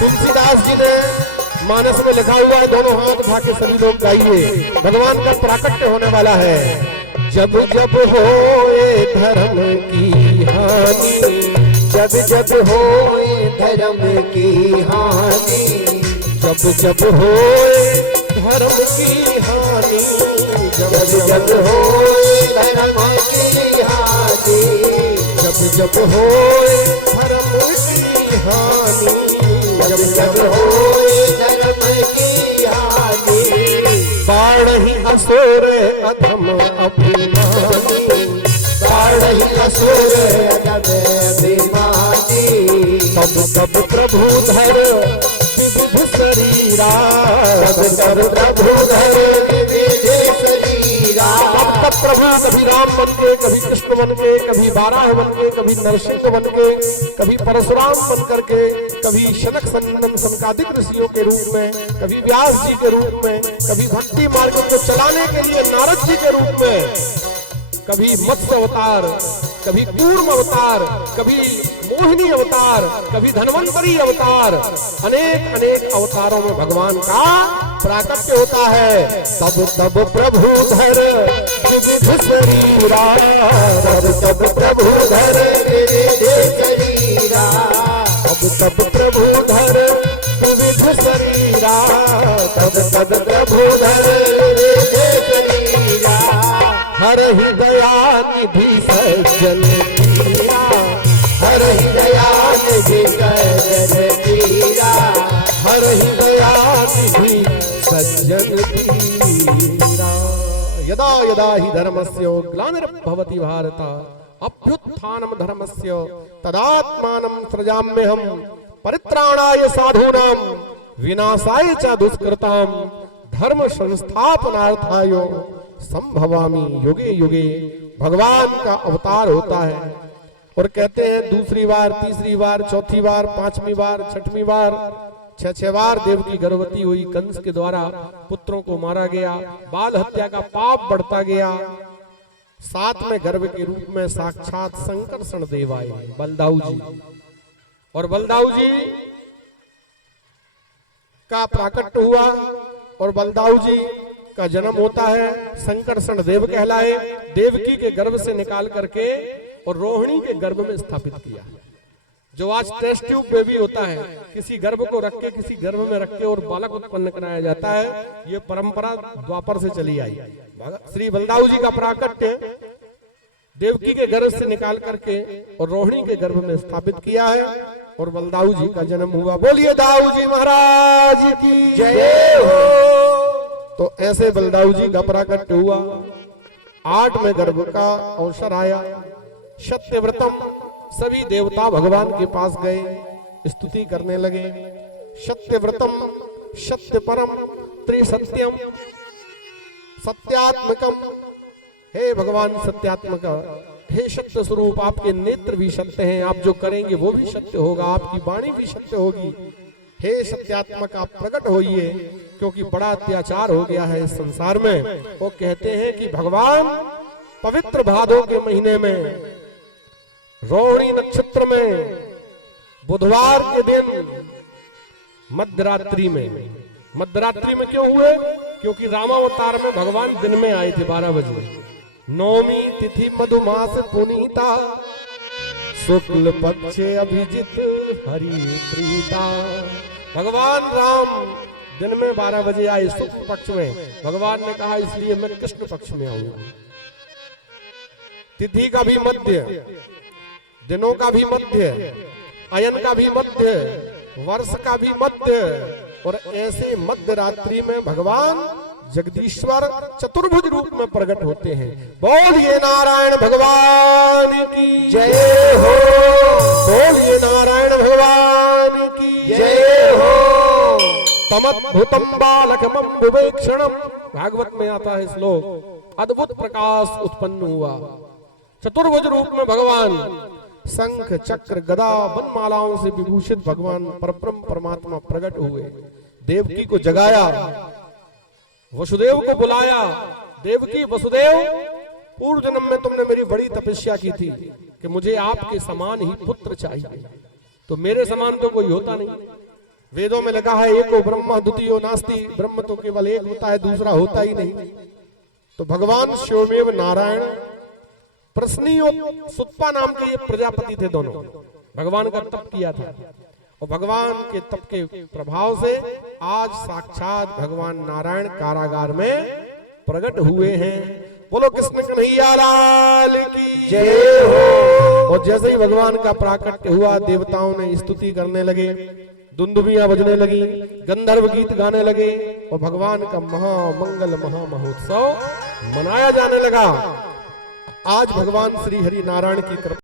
तुलसीदास जी ने मानस में लिखा हुआ है, दोनों हाथ उठा के सभी लोग गाइए, भगवान का प्राकट्य होने वाला है। जब जब होए धर्म की हानि, जब जब होए धर्म की हानि, जब जब होए धर्म की हानि, जब जब होए धर्म की हानि, जब जब होए धर्म की हानि, जब जब होए धर्म की हानि, बाढ़हि असुर अधम अभिमानी, बाढ़हि असुर अधम अभिमानी, तब तब प्रभु धर विविध शरीरा, तब तब प्रभु धर विविध शरीरा। तब प्रभु कभी राम बन के, कभी कृष्ण बन के, कभी बाराह बन के, कभी नरसिंह बन के, कभी परशुराम बन करके, कभी शनक सनंदन सनकादिक ऋषियों के रूप में, कभी व्यास जी के रूप में, कभी भक्ति मार्ग को चलाने के लिए नारद जी के रूप में, कभी मत्स्य अवतार, कभी कूर्म अवतार, कभी मोहिनी अवतार, कभी धन्वंतरी अवतार, अनेक अनेक अवतारों में भगवान का प्राकट्य होता है। तब तब प्रभु धर विविध शरीरा, तब तब प्रभु धर विविध शरीरा, तब तब प्रभु धर विविध शरीरा, तब तब प्रभु धर विविध शरीरा। हर ही दया निधि सज्जन कीरा, हर ही दया निधि सज्जन कीरा, हर ही दया निधि सज्जन कीरा। यदा यदा हि धर्मस्य ग्लानिर्भवति भारत अभ्युत्थानं धर्मस्य तदात्मानं सृजाम्यहम् परित्राणाय साधूनां विनाशाय च दुष्कृतां धर्म संस्थापनार्थाय संभवामि युगे युगे। भगवान का अवतार होता है और कहते हैं दूसरी बार, तीसरी बार, चौथी बार, पांचवी बार, छठवीं बार, छह बार देवकी गर्भवती हुई, कंस के द्वारा पुत्रों को मारा गया, बाल हत्या का पाप बढ़ता गया। सातवें गर्भ के रूप में साक्षात संकर्षण देव आए, बलदाऊ जी, और बलदाऊ जी का प्राकट्य हुआ और बलदाऊ जी का जन्म होता है, संकर्षण देव कहलाए। देवकी के गर्भ से निकाल करके और रोहिणी के गर्भ में स्थापित किया। जो आज टेस्ट ट्यूब बेबी होता है, किसी गर्भ को रख के किसी गर्भ में रख के और बालक उत्पन्न कराया जाता है, ये परंपरा द्वापर से चली आई। श्री बलदाऊ जी का प्राकट्य देवकी के गर्भ से निकाल करके और रोहिणी के गर्भ में स्थापित किया है और बलदाऊ जी का जन्म हुआ। बोलिए दाऊ जी महाराज की जय हो। तो ऐसे बलदाऊ जी का प्राकट्य हुआ। 8वें गर्भ का अवसर आया। सत्यव्रतम सभी देवता भगवान के पास गए, स्तुति करने लगे। सत्यव्रतम सत्य परम त्रिसत्यम सत्यात्मकम, हे भगवान सत्यात्मक, हे सत्य स्वरूप, आपके नेत्र भी सत्य हैं, आप जो करेंगे वो भी सत्य होगा, आपकी वाणी भी सत्य होगी। हे सत्यात्मक, आप प्रकट होइए, क्योंकि बड़ा अत्याचार हो गया है इस संसार में। वो कहते हैं कि भगवान पवित्र भादों के महीने में रोहिणी नक्षत्र में बुधवार के दिन मध्यरात्रि में क्यों हुए? क्योंकि रामावतार में भगवान दिन में आए थे 12 बजे। नौमी तिथि मधुमास पुनीता, शुक्ल पक्ष अभिजित हरि प्रीता। भगवान राम दिन में 12 बजे आए, शुक्ल पक्ष में। भगवान ने कहा इसलिए मैं कृष्ण पक्ष में आऊंगा। तिथि का भी मध्य, दिनों का भी मध्य, अयन का भी मध्य, वर्ष का भी मध्य, और ऐसे मध्य रात्रि में भगवान जगदीश्वर चतुर्भुज रूप में प्रकट होते हैं। बोलिए नारायण भगवान की जय हो। बोलिए नारायण भगवान की जय हो। तमद्भुतम बालकमं विवेक्षणम, भागवत में आता है श्लोक। अद्भुत प्रकाश उत्पन्न हुआ। चतुर्भुज रूप में भगवान शंख चक्र गदा वनमालाओं से विभूषित भगवान परब्रह्म परमात्मा प्रकट हुए। देवकी को जगाया, वसुदेव को बुलाया। देवकी, वसुदेव, पूर्व जन्म में तुमने मेरी बड़ी तपस्या की थी कि मुझे आपके समान ही पुत्र चाहिए, तो मेरे समान तो कोई होता नहीं। वेदों में लिखा है एको ब्रह्मा द्वितीयो नास्ति, ब्रह्म तो केवल एक होता है, दूसरा होता ही नहीं। तो भगवान शिवमेव नारायण प्रश्नी और सुत्पा नाम के ये प्रजापति थे, दोनों भगवान का तप किया था और भगवान के तप के प्रभाव से आज साक्षात भगवान नारायण कारागार में प्रकट हुए हैं। बोलो कृष्ण कन्हैया लाल की जय हो। और जैसे ही भगवान का प्राकट्य हुआ, देवताओं ने स्तुति करने लगे, दुंदुबियां बजने लगी, गंधर्व गीत गाने लगे और भगवान का महामंगल महामहोत्सव मनाया जाने लगा। आज भगवान श्री हरि नारायण की कृपा